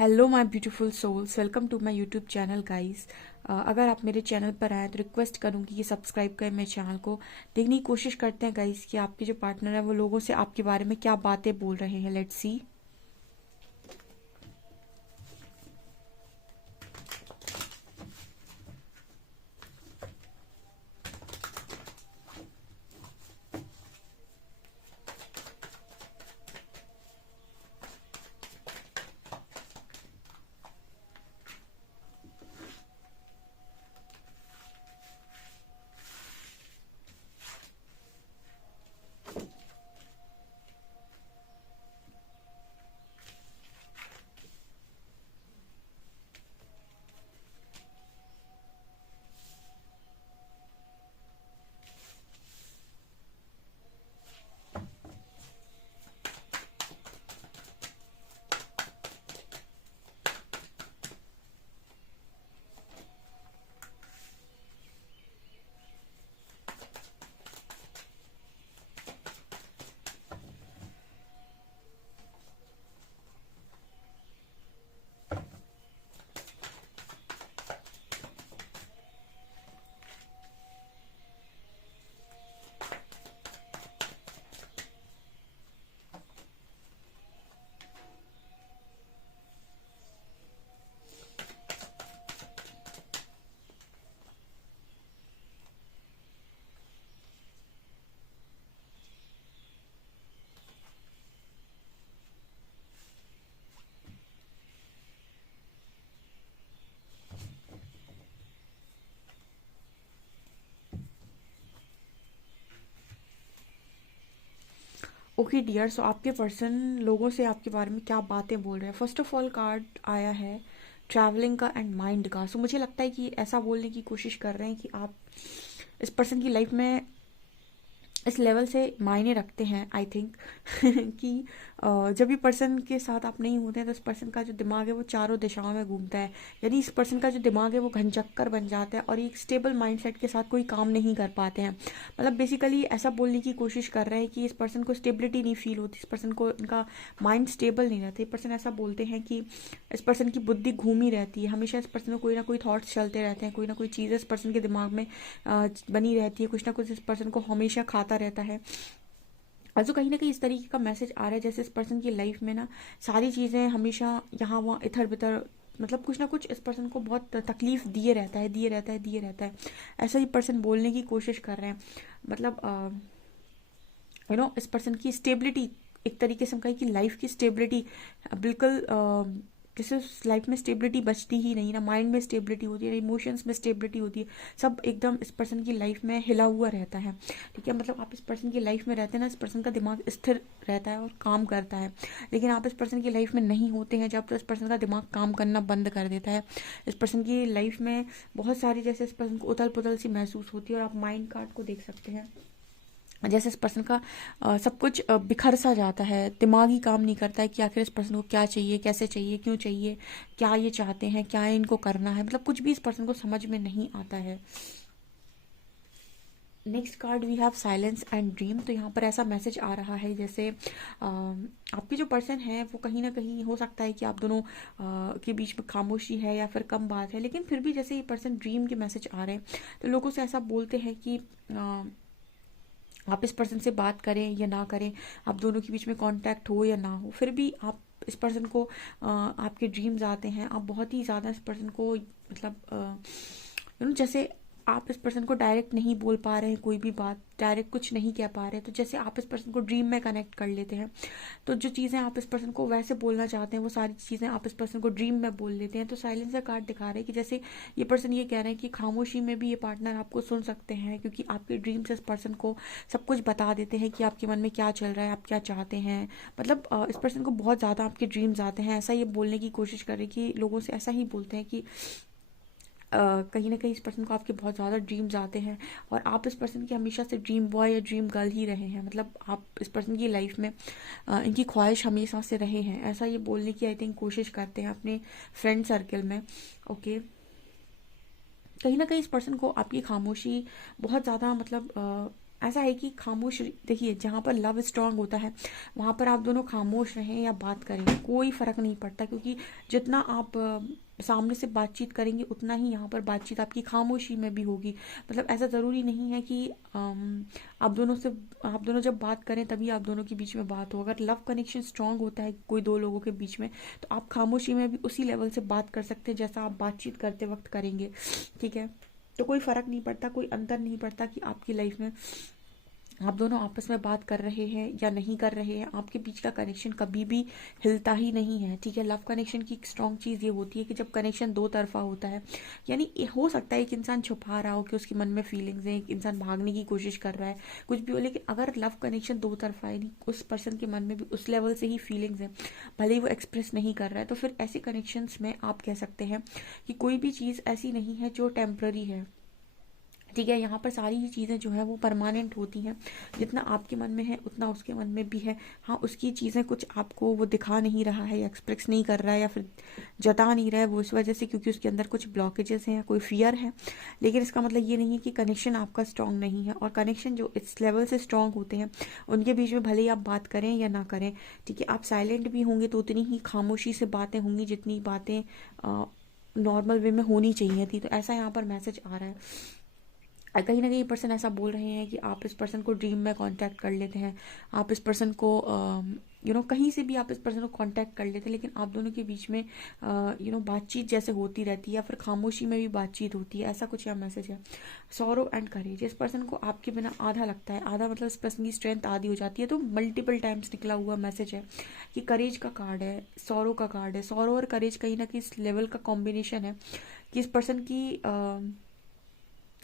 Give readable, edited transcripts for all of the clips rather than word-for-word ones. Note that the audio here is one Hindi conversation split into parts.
Hello my beautiful souls, welcome to my YouTube channel guys. अगर आप मेरे चैनल पर आए तो रिक्वेस्ट करूंगी कि सब्सक्राइब करें मेरे चैनल को। देखने की कोशिश करते हैं गाइस कि आपके जो पार्टनर है वो लोगों से आपके बारे में क्या बातें बोल रहे हैं। Let's see. ओके डियर, सो आपके पर्सन लोगों से आपके बारे में क्या बातें बोल रहे हैं। फर्स्ट ऑफ ऑल कार्ड आया है ट्रैवलिंग का एंड माइंड का। सो मुझे लगता है कि ऐसा बोलने की कोशिश कर रहे हैं कि आप इस पर्सन की लाइफ में इस लेवल से मायने रखते हैं। आई थिंक कि जब भी पर्सन के साथ आप नहीं होते हैं तो इस पर्सन का जो दिमाग है वो चारों दिशाओं में घूमता है। यानी इस पर्सन का जो दिमाग है वो घनचक्कर बन जाता है और एक स्टेबल माइंडसेट के साथ कोई काम नहीं कर पाते हैं। मतलब बेसिकली ऐसा बोलने की कोशिश कर रहे हैं कि इस पर्सन को स्टेबिलिटी नहीं फील होती, इस पर्सन को इनका माइंड स्टेबल नहीं रहता। ये पर्सन ऐसा बोलते हैं कि इस पर्सन की बुद्धि घूमी रहती है, हमेशा इस पर्सन में कोई ना कोई थॉट्स चलते रहते हैं, कोई ना कोई चीज़ इस पर्सन के दिमाग में बनी रहती है, कुछ ना कुछ इस पर्सन को हमेशा खाता रहता है। also कहीं ना कहीं इस तरीके का मैसेज आ रहा है जैसे इस पर्सन की लाइफ में ना सारी चीज़ें हमेशा यहाँ वहाँ इधर बिधर, मतलब कुछ ना कुछ इस पर्सन को बहुत तकलीफ दिए रहता है, दिए रहता है, दिए रहता है। ऐसा ही पर्सन बोलने की कोशिश कर रहे हैं। मतलब इस पर्सन की स्टेबिलिटी, एक तरीके से हम कहें कि लाइफ की स्टेबिलिटी बिल्कुल जैसे उस लाइफ में स्टेबिलिटी बचती ही नहीं ना, माइंड में स्टेबिलिटी होती है, इमोशंस में स्टेबिलिटी होती है, सब एकदम इस पर्सन की लाइफ में हिला हुआ रहता है। ठीक है, मतलब आप इस पर्सन की लाइफ में रहते हैं ना, इस पर्सन का दिमाग स्थिर रहता है और काम करता है। लेकिन आप इस पर्सन की लाइफ में नहीं होते हैं जब तो इस पर्सन का दिमाग काम करना बंद कर देता है। इस पर्सन की लाइफ में बहुत सारी जैसे इस पर्सन को उथल पुथल सी महसूस होती है और आप माइंड कार्ड को देख सकते हैं जैसे इस पर्सन का सब कुछ बिखर सा जाता है, दिमाग ही काम नहीं करता है कि आखिर इस पर्सन को क्या चाहिए, कैसे चाहिए, क्यों चाहिए, क्या ये चाहते हैं, क्या इनको करना है, मतलब कुछ भी इस पर्सन को समझ में नहीं आता है। Next card we have silence and dream. तो यहाँ पर ऐसा मैसेज आ रहा है जैसे आपके जो पर्सन है वो कहीं ना कहीं हो सकता है कि आप दोनों के बीच में खामोशी है या फिर कम बात है, लेकिन फिर भी जैसे ये पर्सन ड्रीम के मैसेज आ रहे हैं तो लोगों से ऐसा बोलते हैं कि आप इस पर्सन से बात करें या ना करें, आप दोनों के बीच में कांटेक्ट हो या ना हो, फिर भी आप इस पर्सन को आपके ड्रीम्स आते हैं, आप बहुत ही ज़्यादा इस पर्सन को मतलब जैसे आप इस पर्सन को डायरेक्ट नहीं बोल पा रहे हैं, कोई भी बात डायरेक्ट कुछ नहीं कह पा रहे हैं, तो जैसे आप इस पर्सन को ड्रीम में कनेक्ट कर लेते हैं तो जो चीज़ें आप इस पर्सन को वैसे बोलना चाहते हैं वो सारी चीज़ें आप इस पर्सन को ड्रीम में बोल लेते हैं। तो साइलेंस का कार्ड दिखा रहे हैं कि जैसे ये पर्सन ये कह रहे हैं कि खामोशी में भी ये पार्टनर आपको सुन सकते हैं, क्योंकि आपके ड्रीम्स इस पर्सन को सब कुछ बता देते हैं कि आपके मन में क्या चल रहा है, आप क्या चाहते हैं। मतलब इस पर्सन को बहुत ज़्यादा आपके ड्रीम्स आते हैं, ऐसा ये बोलने की कोशिश कर रहे हैं कि लोगों से ऐसा ही बोलते हैं कि कहीं ना कहीं इस पर्सन को आपके बहुत ज़्यादा ड्रीम्स आते हैं और आप इस पर्सन के हमेशा से ड्रीम बॉय या ड्रीम गर्ल ही रहे हैं। मतलब आप इस पर्सन की लाइफ में इनकी ख्वाहिश हमेशा से रहे हैं, ऐसा ये बोलने की आई थिंक कोशिश करते हैं अपने फ्रेंड सर्कल में। ओके, कहीं ना कहीं इस पर्सन को आपकी खामोशी बहुत ज़्यादा मतलब ऐसा है कि खामोश, देखिए जहाँ पर लव स्ट्रांग होता है वहाँ पर आप दोनों खामोश रहें या बात करें कोई फ़र्क नहीं पड़ता, क्योंकि जितना आप सामने से बातचीत करेंगे उतना ही यहाँ पर बातचीत आपकी खामोशी में भी होगी। मतलब ऐसा ज़रूरी नहीं है कि आप दोनों से आप दोनों जब बात करें तभी आप दोनों के बीच में बात हो। अगर लव कनेक्शन स्ट्रांग होता है कोई दो लोगों के बीच में, तो आप खामोशी में भी उसी लेवल से बात कर सकते हैं जैसा आप बातचीत करते वक्त करेंगे। ठीक है, तो कोई फ़र्क नहीं पड़ता, कोई अंतर नहीं पड़ता कि आपकी लाइफ में आप दोनों आपस में बात कर रहे हैं या नहीं कर रहे हैं, आपके बीच का कनेक्शन कभी भी हिलता ही नहीं है। ठीक है, लव कनेक्शन की एक स्ट्रॉन्ग चीज़ ये होती है कि जब कनेक्शन दो तरफा होता है, यानी हो सकता है एक इंसान छुपा रहा हो कि उसके मन में फीलिंग्स हैं, एक इंसान भागने की कोशिश कर रहा है, कुछ भी हो, लेकिन अगर लव कनेक्शन दो तरफा है, यानी उस पर्सन के मन में भी उस लेवल से ही फीलिंग्स हैं, भले ही वो एक्सप्रेस नहीं कर रहा है, तो फिर ऐसे कनेक्शंस में आप कह सकते हैं कि कोई भी चीज़ ऐसी नहीं है जो टेम्प्ररी है। ठीक है, यहाँ पर सारी ही चीज़ें जो है वो परमानेंट होती हैं। जितना आपके मन में है उतना उसके मन में भी है। हाँ, उसकी चीज़ें कुछ आपको वो दिखा नहीं रहा है या एक्सप्रेस नहीं कर रहा है या फिर जता नहीं रहा है, वो इस वजह से क्योंकि उसके अंदर कुछ ब्लॉकेजेस हैं या कोई फियर है। लेकिन इसका मतलब ये नहीं है कि कनेक्शन आपका स्ट्रांग नहीं है। और कनेक्शन जो इस लेवल से स्ट्रांग होते हैं उनके बीच में भले ही आप बात करें या ना करें, ठीक है, आप साइलेंट भी होंगे तो उतनी ही खामोशी से बातें होंगी जितनी बातें नॉर्मल वे में होनी चाहिए थी। तो ऐसा यहाँ पर मैसेज आ रहा है। कहीं ना कहीं पर्सन ऐसा बोल रहे हैं कि आप इस पर्सन को ड्रीम में कांटेक्ट कर लेते हैं, आप इस पर्सन को कहीं से भी आप इस पर्सन को कांटेक्ट कर लेते हैं, लेकिन आप दोनों के बीच में बातचीत जैसे होती रहती है या फिर खामोशी में भी बातचीत होती है, ऐसा कुछ यहाँ मैसेज है। सॉरो एंड करेज, इस पर्सन को आपके बिना आधा लगता है, आधा मतलब इस पर्सन की स्ट्रेंथ आधी हो जाती है। तो मल्टीपल टाइम्स निकला हुआ मैसेज है कि करेज का कार्ड है, सॉरो का कार्ड है। सॉरो और करेज कहीं ना कहीं इस लेवल का कॉम्बिनेशन है कि इस पर्सन की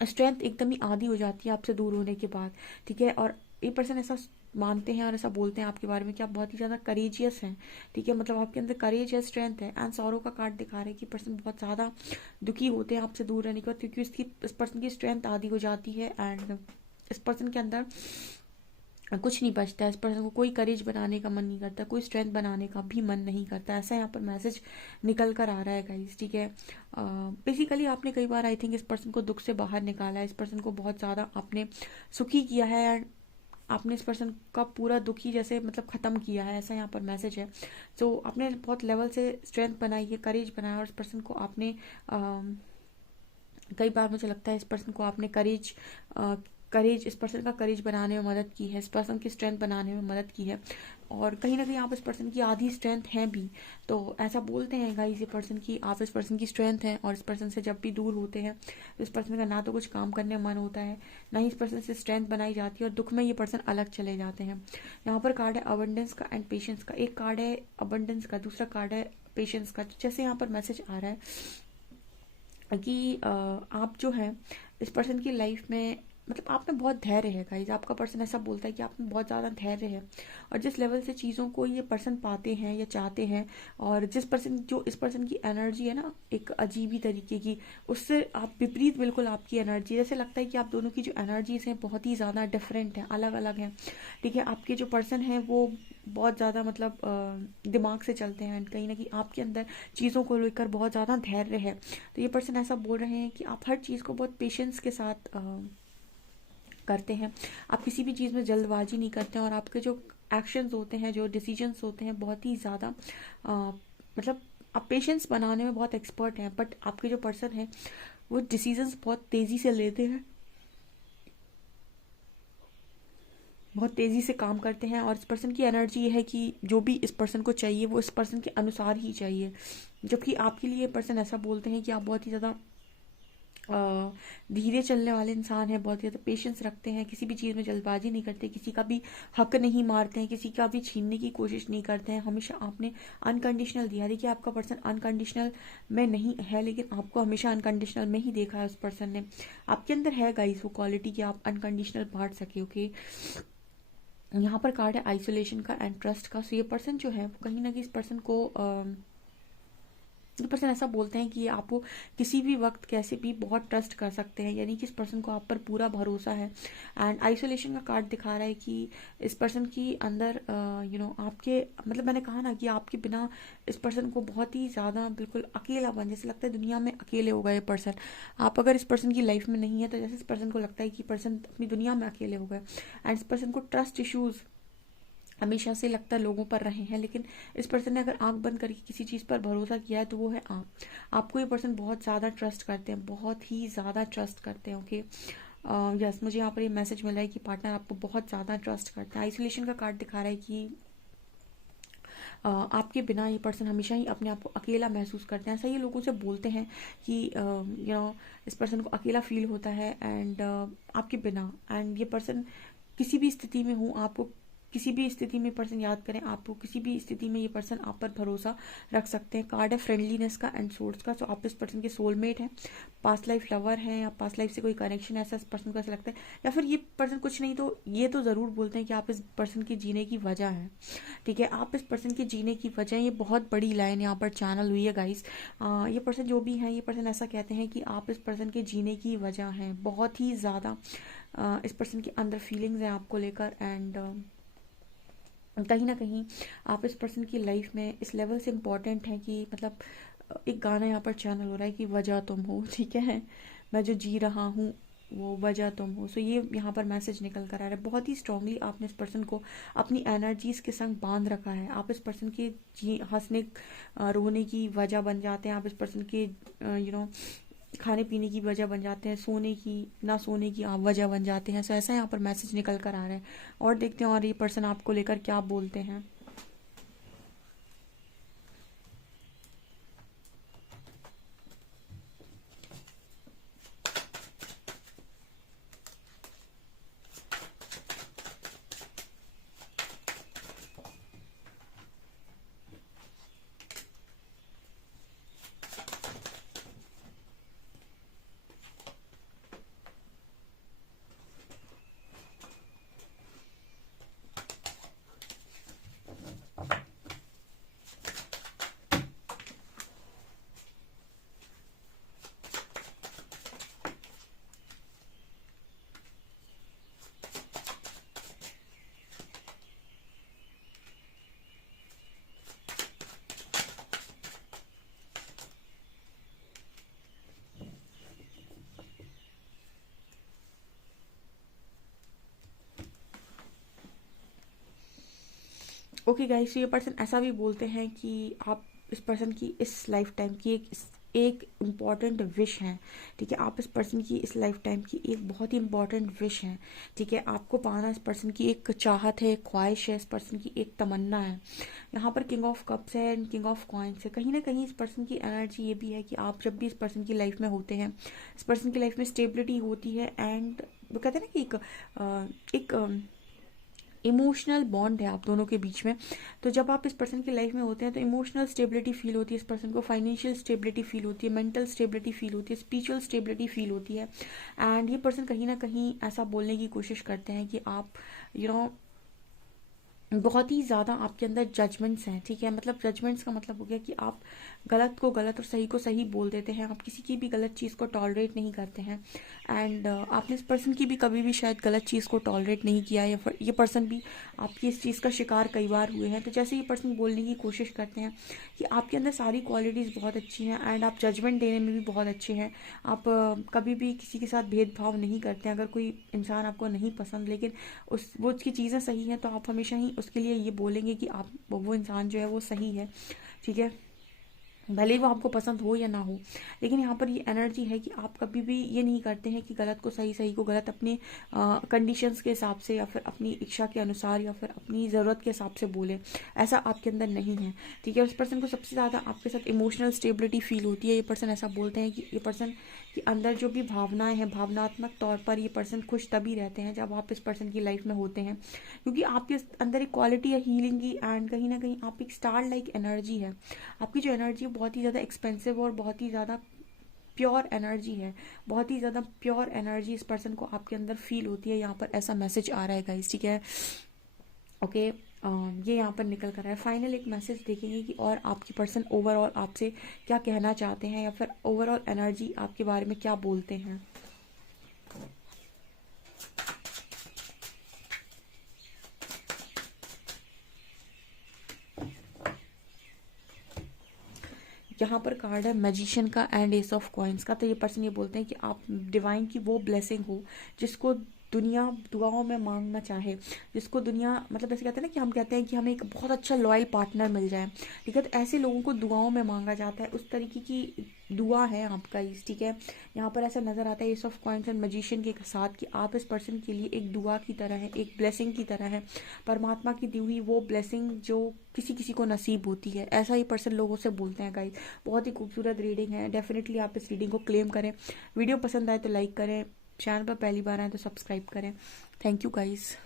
स्ट्रेंथ एकदम ही आधी हो जाती है आपसे दूर होने के बाद। ठीक है, और ये पर्सन ऐसा मानते हैं और ऐसा बोलते हैं आपके बारे में कि आप बहुत ही ज़्यादा करेजियस हैं। ठीक है, मतलब आपके अंदर करेज है, स्ट्रेंथ है। एंड सॉरो का कार्ड दिखा रहे हैं कि पर्सन बहुत ज़्यादा दुखी होते हैं आपसे दूर रहने के बाद, क्योंकि इस पर्सन की स्ट्रेंथ आधी हो जाती है एंड इस पर्सन के अंदर कुछ नहीं बचता है। इस पर्सन को कोई करेज बनाने का मन नहीं करता, कोई स्ट्रेंथ बनाने का भी मन नहीं करता। ऐसा यहाँ पर मैसेज निकल कर आ रहा है गाइस। ठीक है, बेसिकली आपने कई बार आई थिंक इस पर्सन को दुख से बाहर निकाला है, इस पर्सन को बहुत ज़्यादा आपने सुखी किया है एंड आपने इस पर्सन का पूरा दुखी जैसे मतलब ख़त्म किया है, ऐसा यहाँ पर मैसेज है। सो आपने बहुत लेवल से स्ट्रेंथ बनाई है, करेज बनाया, और इस पर्सन को आपने कई बार मुझे लगता है इस पर्सन को आपने इस पर्सन का करेज बनाने में मदद की है, इस पर्सन की स्ट्रेंथ बनाने में मदद की है, और कहीं ना कहीं आप इस पर्सन की आधी स्ट्रेंथ हैं भी। तो ऐसा बोलते हैं गाइस ये पर्सन की, आप इस पर्सन की स्ट्रेंथ हैं, और इस पर्सन से जब भी दूर होते हैं तो इस पर्सन का ना तो कुछ काम करने में मन होता है, ना ही इस पर्सन से स्ट्रेंथ बनाई जाती है, और दुख में ये पर्सन अलग चले जाते हैं। यहाँ पर कार्ड है अबंडेंस का एंड पेशेंस का। एक कार्ड है अबंडेंस का, दूसरा कार्ड है पेशेंस का। जैसे यहाँ पर मैसेज आ रहा है कि आप जो है इस पर्सन की लाइफ में, मतलब आप में बहुत धैर्य है गाइस। आपका पर्सन ऐसा बोलता है कि आप में बहुत ज़्यादा धैर्य है, और जिस लेवल से चीज़ों को ये पर्सन पाते हैं या चाहते हैं, और इस पर्सन की एनर्जी है ना एक अजीब ही तरीके की, उससे आप विपरीत बिल्कुल आपकी एनर्जी, जैसे लगता है कि आप दोनों की जो एनर्जीज हैं बहुत ही ज़्यादा डिफरेंट हैं, अलग अलग हैं। ठीक है, आपके जो पर्सन हैं वो बहुत ज़्यादा मतलब दिमाग से चलते हैं, कहीं ना कहीं आपके अंदर चीज़ों को लेकर बहुत ज़्यादा धैर्य है। तो ये पर्सन ऐसा बोल रहे हैं कि आप हर चीज़ को बहुत पेशेंस के साथ करते हैं, आप किसी भी चीज़ में जल्दबाजी नहीं करते हैं, और आपके जो एक्शंस होते हैं, जो डिसीजंस होते हैं, बहुत ही ज़्यादा मतलब आप पेशेंस बनाने में बहुत एक्सपर्ट हैं, बट आपके जो पर्सन हैं वो डिसीजंस बहुत तेज़ी से लेते हैं, बहुत तेज़ी से काम करते हैं, और इस पर्सन की एनर्जी ये है कि जो भी इस पर्सन को चाहिए वो इस पर्सन के अनुसार ही चाहिए। जबकि आपके लिए पर्सन ऐसा बोलते हैं कि आप बहुत ही ज़्यादा धीरे चलने वाले इंसान हैं, बहुत ज़्यादा पेशेंस रखते हैं, किसी भी चीज़ में जल्दबाजी नहीं करते, किसी का भी हक नहीं मारते हैं, किसी का भी छीनने की कोशिश नहीं करते हैं। हमेशा आपने अनकंडीशनल दिया। देखिए आपका पर्सन अनकंडीशनल में नहीं है, लेकिन आपको हमेशा अनकंडीशनल में ही देखा है उस पर्सन ने। आपके अंदर है गाइस वो क्वालिटी कि आप अनकंडीशनल बांट सके। ओके, यहाँ पर कार्ड है आइसोलेशन का एंड ट्रस्ट का। सो ये पर्सन जो है कहीं ना कहीं इस पर्सन को ये पर्सन ऐसा बोलते हैं कि आपको किसी भी वक्त कैसे भी बहुत ट्रस्ट कर सकते हैं, यानी कि इस पर्सन को आप पर पूरा भरोसा है। एंड आइसोलेशन का कार्ड दिखा रहा है कि इस पर्सन की अंदर आपके मतलब मैंने कहा ना कि आपके बिना इस पर्सन को बहुत ही ज़्यादा बिल्कुल अकेलापन, जैसे लगता है दुनिया में अकेले हो गए पर्सन। आप अगर इस पर्सन की लाइफ में नहीं है तो जैसे इस पर्सन को लगता है कि पर्सन अपनी दुनिया में अकेले हो गए। एंड इस पर्सन को ट्रस्ट इश्यूज हमेशा से लगता है लोगों पर रहे हैं, लेकिन इस पर्सन ने अगर आंख बंद करके किसी चीज़ पर भरोसा किया है तो वो है आप। आपको ये पर्सन बहुत ज़्यादा ट्रस्ट करते हैं, बहुत ही ज़्यादा ट्रस्ट करते हैं। ओके, यस, मुझे यहाँ पर ये मैसेज मिला है कि पार्टनर आपको बहुत ज़्यादा ट्रस्ट करता है। आइसोलेशन का कार्ड दिखा रहा है कि आपके बिना ये पर्सन हमेशा ही अपने आप को अकेला महसूस करते हैं। ऐसा ये लोगों से बोलते हैं कि इस पर्सन को अकेला फील होता है एंड आपके बिना। एंड ये पर्सन किसी भी स्थिति में हो, आपको किसी भी स्थिति में पर्सन याद करें, आपको किसी भी स्थिति में ये पर्सन आप पर भरोसा रख सकते हैं। कार्ड है फ्रेंडलीनेस का एंड सोर्स का। तो आप इस पर्सन के सोलमेट हैं, पास्ट लाइफ लवर हैं, या पास्ट लाइफ से कोई कनेक्शन ऐसा इस पर्सन को ऐसा लगता है, या फिर ये पर्सन कुछ नहीं तो ये तो ज़रूर बोलते हैं कि आप इस पर्सन के जीने की वजह है। ठीक है, आप इस पर्सन के जीने की वजह, ये बहुत बड़ी लाइन यहाँ पर चैनल हुई है गाइस। ये पर्सन जो भी है, ये पर्सन ऐसा कहते हैं कि आप इस पर्सन के जीने की वजह हैं। बहुत ही ज़्यादा इस पर्सन के अंदर फीलिंग्स हैं आपको लेकर। एंड कहीं ना कहीं आप इस पर्सन की लाइफ में इस लेवल से इम्पोर्टेंट हैं कि मतलब एक गाना यहाँ पर चैनल हो रहा है कि वजह तुम हो। ठीक है, मैं जो जी रहा हूँ वो वजह तुम हो। सो ये यहाँ पर मैसेज निकल कर आ रहा है। बहुत ही स्ट्रांगली आपने इस पर्सन को अपनी एनर्जीज के संग बांध रखा है। आप इस पर्सन के जी हंसने रोने की वजह बन जाते हैं। आप इस पर्सन के खाने पीने की वजह बन जाते हैं, सोने की ना सोने की आप वजह बन जाते हैं। सो ऐसा यहाँ पर मैसेज निकल कर आ रहा है। और देखते हैं और ये पर्सन आपको लेकर क्या बोलते हैं। ओके गाइस, ये पर्सन ऐसा भी बोलते हैं कि आप इस पर्सन की इस लाइफ टाइम की एक इम्पॉर्टेंट विश है। ठीक है, आप इस पर्सन की इस लाइफ टाइम की एक बहुत ही इम्पॉर्टेंट विश है। ठीक है, आपको पाना इस पर्सन की एक चाहत है, ख्वाहिश है, इस पर्सन की एक तमन्ना है। यहाँ पर किंग ऑफ कप्स है एंड किंग ऑफ कॉइन्स है। कहीं ना कहीं इस पर्सन की एनर्जी ये भी है कि आप जब भी इस पर्सन की लाइफ में होते हैं, इस पर्सन की लाइफ में स्टेबिलिटी होती है। एंड वो कहते हैं ना कि एक इमोशनल बॉन्ड है आप दोनों के बीच में। तो जब आप इस पर्सन की लाइफ में होते हैं तो इमोशनल स्टेबिलिटी फील होती है इस पर्सन को, फाइनेंशियल स्टेबिलिटी फील होती है, मेंटल स्टेबिलिटी फील होती है, स्पिरिचुअल स्टेबिलिटी फील होती है। एंड ये पर्सन कहीं ना कहीं ऐसा बोलने की कोशिश करते हैं कि आप यू नो बहुत ही ज़्यादा आपके अंदर जजमेंट्स हैं। ठीक है, मतलब जजमेंट्स का मतलब हो गया कि आप गलत को गलत और सही को सही बोल देते हैं। आप किसी की भी गलत चीज़ को टॉलरेट नहीं करते हैं। एंड आपने इस पर्सन की भी कभी भी शायद गलत चीज़ को टॉलरेट नहीं किया, या फिर ये पर्सन भी आपकी इस चीज़ का शिकार कई बार हुए हैं। तो जैसे ये पर्सन बोलने की कोशिश करते हैं कि आपके अंदर सारी क्वालिटीज़ बहुत अच्छी हैं एंड आप जजमेंट देने में भी बहुत अच्छे हैं। आप कभी भी किसी के साथ भेदभाव नहीं करते हैं। अगर कोई इंसान आपको नहीं पसंद लेकिन वो उसकी चीज़ें सही हैं तो आप हमेशा ही उसके लिए ये बोलेंगे कि आप वो इंसान जो है वो सही है। ठीक है, भले ही वो आपको पसंद हो या ना हो। लेकिन यहाँ पर ये एनर्जी है कि आप कभी भी ये नहीं करते हैं कि गलत को सही, सही को गलत, अपने कंडीशंस के हिसाब से या फिर अपनी इच्छा के अनुसार या फिर अपनी ज़रूरत के हिसाब से बोले। ऐसा आपके अंदर नहीं है। ठीक है, उस पर्सन को सबसे ज़्यादा आपके साथ इमोशनल स्टेबिलिटी फील होती है। ये पर्सन ऐसा बोलते हैं कि ये पर्सन के अंदर जो भी भावनाएं हैं, भावनात्मक तौर पर ये पर्सन खुश तभी रहते हैं जब आप इस पर्सन की लाइफ में होते हैं, क्योंकि आपके अंदर एक क्वालिटी है हीलिंग की। एंड कहीं ना कहीं आप एक स्टार लाइक एनर्जी है। आपकी जो एनर्जी है बहुत ही ज़्यादा एक्सपेंसिव और बहुत ही ज़्यादा प्योर एनर्जी है। बहुत ही ज़्यादा प्योर एनर्जी इस पर्सन को आपके अंदर फील होती है। यहाँ पर ऐसा मैसेज आ रहा है गाइस। ठीक है, ओके। ये यहाँ पर निकल कर आया है। फाइनल एक मैसेज देखेंगे कि और आपकी पर्सन ओवरऑल आपसे क्या कहना चाहते हैं, या फिर ओवरऑल एनर्जी आपके बारे में क्या बोलते हैं। यहाँ पर कार्ड है मैजिशियन का एंड एस ऑफ कॉइन्स का। तो ये पर्सन ये बोलते हैं कि आप डिवाइन की वो ब्लेसिंग हो जिसको दुनिया दुआओं में मांगना चाहे, जिसको दुनिया मतलब ऐसे कहते हैं ना कि हम कहते हैं कि हमें एक बहुत अच्छा लॉयल पार्टनर मिल जाए, ठीक है। तो ऐसे लोगों को दुआओं में मांगा जाता है, उस तरीके की दुआ है आपका इस, ठीक है। यहाँ पर ऐसा नजर आता है S of coins and magician के साथ कि आप इस पर्सन के लिए एक दुआ की तरह है, एक ब्लेसिंग की तरह है, परमात्मा की दी हुई वो ब्लेसिंग जो किसी किसी को नसीब होती है। ऐसा ही पर्सन लोगों से बोलते हैं गाइस। बहुत ही खूबसूरत रीडिंग है, डेफिनेटली आप इस रीडिंग को क्लेम करें। वीडियो पसंद आए तो लाइक करें, चैनल पर पहली बार आए तो सब्सक्राइब करें। Thank you guys.